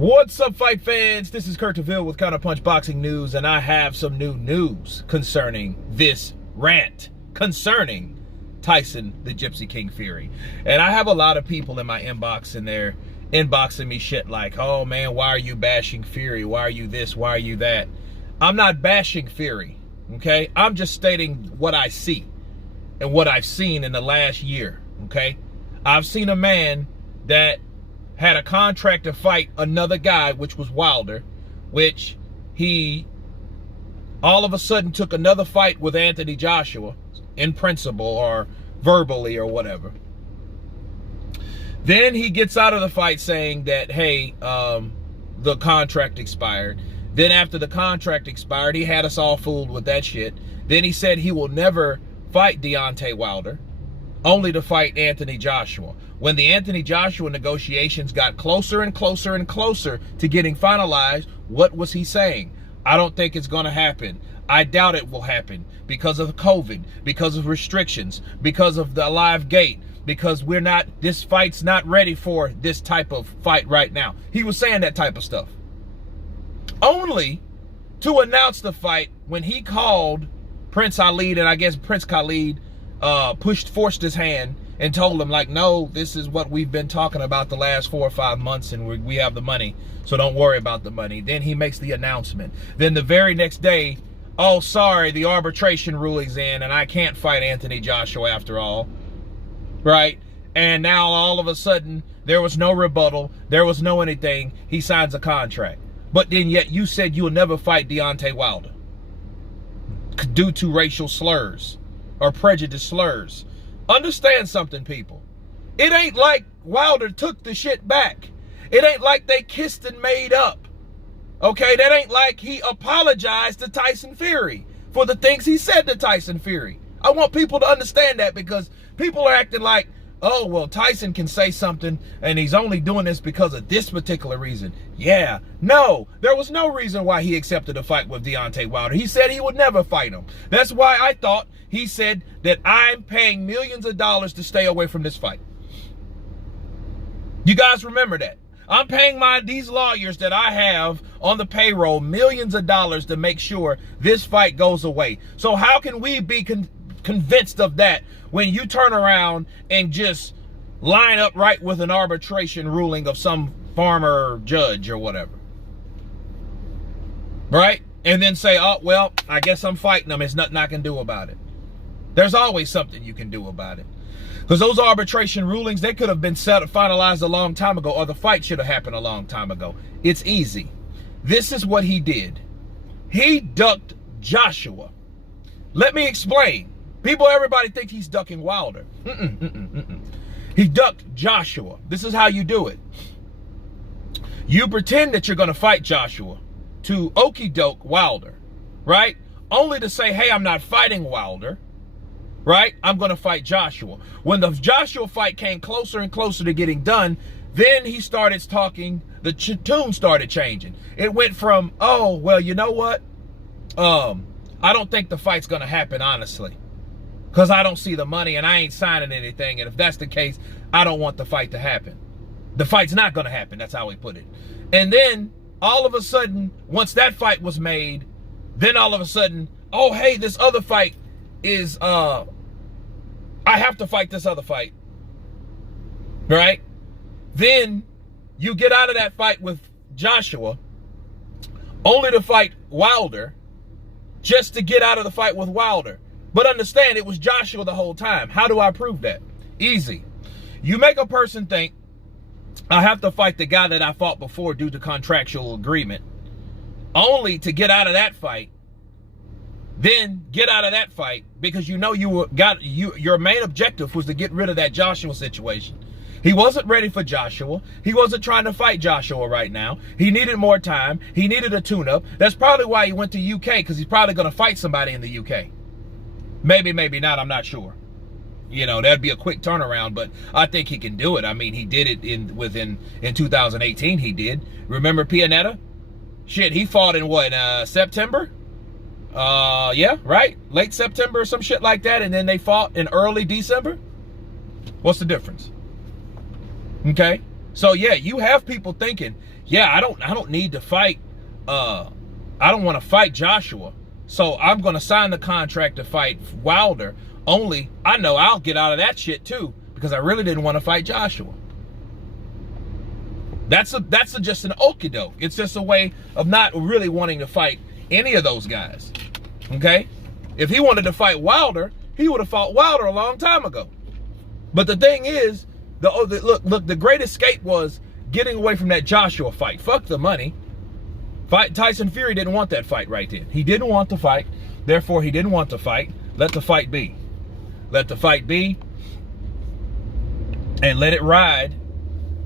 What's up, fight fans? This is Kurt DeVille with Counterpunched Boxing News, and I have some new news concerning this rant concerning Tyson, the Gypsy King Fury. And I have a lot of people in my inbox, and they're inboxing me shit like, oh man, why are you bashing Fury? Why are you this? Why are you that? I'm not bashing Fury, okay? I'm just stating what I see and what I've seen in the last year, okay? I've seen a man that had a contract to fight another guy, which was Wilder, which he all of a sudden took another fight with Anthony Joshua in principle or verbally or whatever. Then he gets out of the fight saying that, hey, the contract expired. Then after the contract expired, he had us all fooled with that shit. Then he said he will never fight Deontay Wilder, only to fight Anthony Joshua. When the Anthony Joshua negotiations got closer and closer and closer to getting finalized, what was he saying? I don't think it's going to happen. I doubt it will happen because of COVID, because of restrictions, because of the live gate, because this fight's not ready for this type of fight right now. He was saying that type of stuff. Only to announce the fight when he called Prince Khalid, and I guess Prince Khalid forced his hand and told him, like, no, this is what we've been talking about the last 4 or 5 months, and we have the money, so don't worry about the money. Then he makes the announcement. Then the very next day, oh, sorry, the arbitration ruling's in, and I can't fight Anthony Joshua after all, right? And now all of a sudden, there was no rebuttal, there was no anything, he signs a contract. But then yet you said you'll never fight Deontay Wilder due to racial slurs or prejudice slurs. Understand something, people. It ain't like Wilder took the shit back. It ain't like they kissed and made up. Okay, that ain't like he apologized to Tyson Fury for the things he said to Tyson Fury. I want people to understand that, because people are acting like, oh, well, Tyson can say something and he's only doing this because of this particular reason. Yeah, no, there was no reason why he accepted a fight with Deontay Wilder. He said he would never fight him. That's why I thought he said that I'm paying millions of dollars to stay away from this fight. You guys remember that? I'm paying these lawyers that I have on the payroll millions of dollars to make sure this fight goes away. So how can we be convinced of that when you turn around and just line up right with an arbitration ruling of some farmer judge or whatever, right? And then say, oh, well, I guess I'm fighting them. There's nothing I can do about it. There's always something you can do about it. Because those arbitration rulings, they could have been finalized a long time ago, or the fight should have happened a long time ago. It's easy. This is what he did. He ducked Joshua. Let me explain. Everybody think he's ducking Wilder. He ducked Joshua. This is how you do it. You pretend that you're going to fight Joshua to okey-doke Wilder, right? Only to say, hey, I'm not fighting Wilder, right? I'm going to fight Joshua. When the Joshua fight came closer and closer to getting done, then he started talking, the tune started changing. It went from, oh, well, you know what? I don't think the fight's going to happen, honestly, because I don't see the money and I ain't signing anything. And if that's the case, I don't want the fight to happen. The fight's not going to happen. That's how he put it. And then all of a sudden, once that fight was made, then all of a sudden, oh, hey, this other fight is, I have to fight this other fight, right? Then you get out of that fight with Joshua, only to fight Wilder, just to get out of the fight with Wilder. But understand, it was Joshua the whole time. How do I prove that? Easy. You make a person think, I have to fight the guy that I fought before due to contractual agreement, only to get out of that fight. Then get out of that fight because you know your main objective was to get rid of that Joshua situation. He wasn't ready for Joshua. He wasn't trying to fight Joshua right now. He needed more time. He needed a tune-up. That's probably why he went to UK, because he's probably going to fight somebody in the UK. Maybe, maybe not. I'm not sure. You know, that'd be a quick turnaround, but I think he can do it. I mean, he did it in 2018. He did. Remember Pianetta? Shit, he fought in what, September? Yeah, right? Late September or some shit like that, and then they fought in early December? What's the difference? Okay? So yeah, you have people thinking, yeah, I don't need to fight. I don't want to fight Joshua, so I'm going to sign the contract to fight Wilder. Only I know I'll get out of that shit too because I really didn't want to fight Joshua. That's just an okie doke. It's just a way of not really wanting to fight any of those guys. Okay, if he wanted to fight Wilder, he would have fought Wilder a long time ago. But the thing is, look, the great escape was getting away from that Joshua fight. Fuck the money. Tyson Fury didn't want that fight right then. He didn't want to fight. Therefore, he didn't want to fight. Let the fight be. Let the fight be. And let it ride.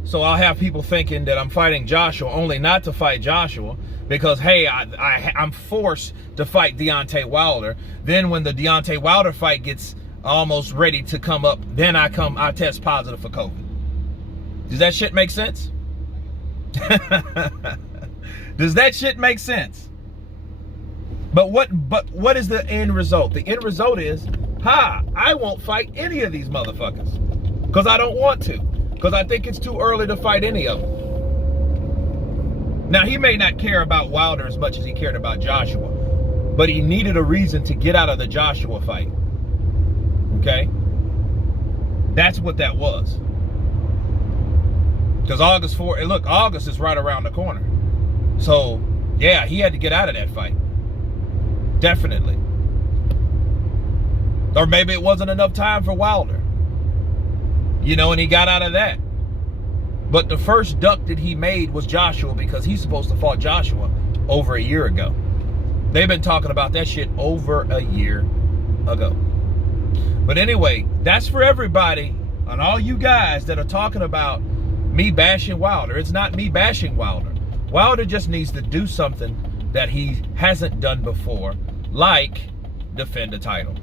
So I'll have people thinking that I'm fighting Joshua only not to fight Joshua because, hey, I'm forced to fight Deontay Wilder. Then when the Deontay Wilder fight gets almost ready to come up, then I test positive for COVID. Does that shit make sense? Does that shit make sense? But what is the end result? The end result is, I won't fight any of these motherfuckers because I don't want to. Because I think it's too early to fight any of them. Now, he may not care about Wilder as much as he cared about Joshua, but he needed a reason to get out of the Joshua fight. Okay? That's what that was. Because August is right around the corner. So, yeah, he had to get out of that fight. Definitely. Or maybe it wasn't enough time for Wilder. You know, and he got out of that. But the first duck that he made was Joshua because he's supposed to fight Joshua over a year ago. They've been talking about that shit over a year ago. But anyway, that's for everybody and all you guys that are talking about me bashing Wilder. It's not me bashing Wilder. Wilder just needs to do something that he hasn't done before, like defend a title.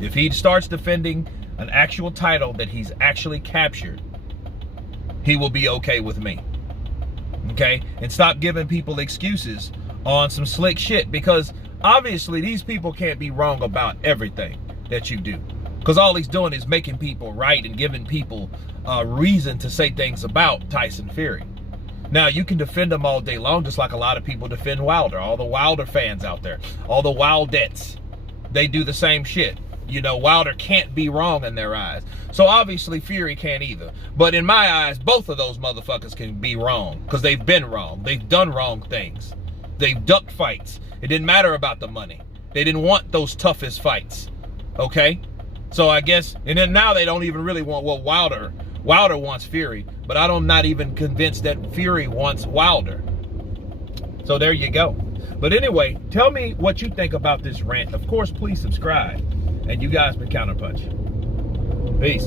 If he starts defending an actual title that he's actually captured, he will be okay with me. Okay? And stop giving people excuses on some slick shit, because obviously these people can't be wrong about everything that you do, because all he's doing is making people right and giving people a reason to say things about Tyson Fury. Now, you can defend him all day long, just like a lot of people defend Wilder. All the Wilder fans out there, all the Wildettes, they do the same shit. You know, Wilder can't be wrong in their eyes. So obviously Fury can't either. But in my eyes, both of those motherfuckers can be wrong, because they've been wrong. They've done wrong things. They've ducked fights. It didn't matter about the money. They didn't want those toughest fights. Okay? So I guess, and then now they don't even really want, well, Wilder wants Fury, but I'm not even convinced that Fury wants Wilder. So there you go. But anyway, tell me what you think about this rant. Of course, please subscribe. And you guys been Counterpunched. Peace.